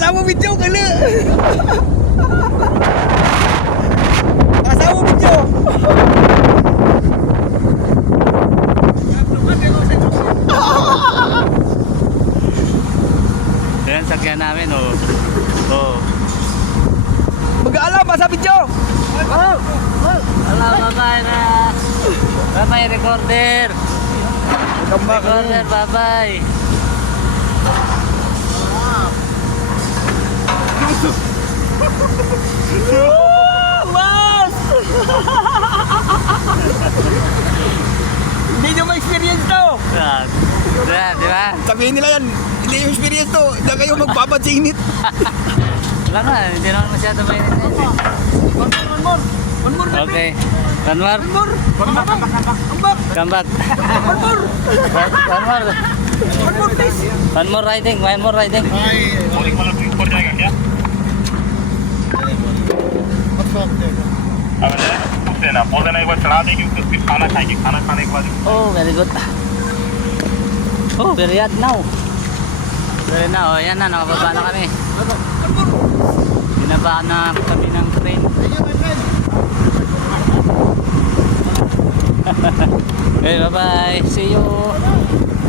Asawa video kali. Asawa video. Yan sakyan namin oh. Oh. Mag-aalam sa video. Oh. Hello, bye-bye na. Bye-bye recorder. Recorder, bye-bye. Mas! Hindi nyo ma-experience to. Yan. Yan, di ba? Sabihin nila yan, hindi yung experience to. Diyan kayo magpapansinit. Wala nga, hindi naman masyado mainit na yun. One more. Okay. One more. Come back. Come back. One more. One more. One more please. One more riding. One more riding. अब पूछते ना बोल देना एक बार चढ़ा देंगे फिर खाना खाएंगे खाना खाने के बाद Oh, very good. Oh, very hot now. Very now. Oh, yan na. Nakababa na kami. Binaba na kami ng train. Okay, bye-bye. See you.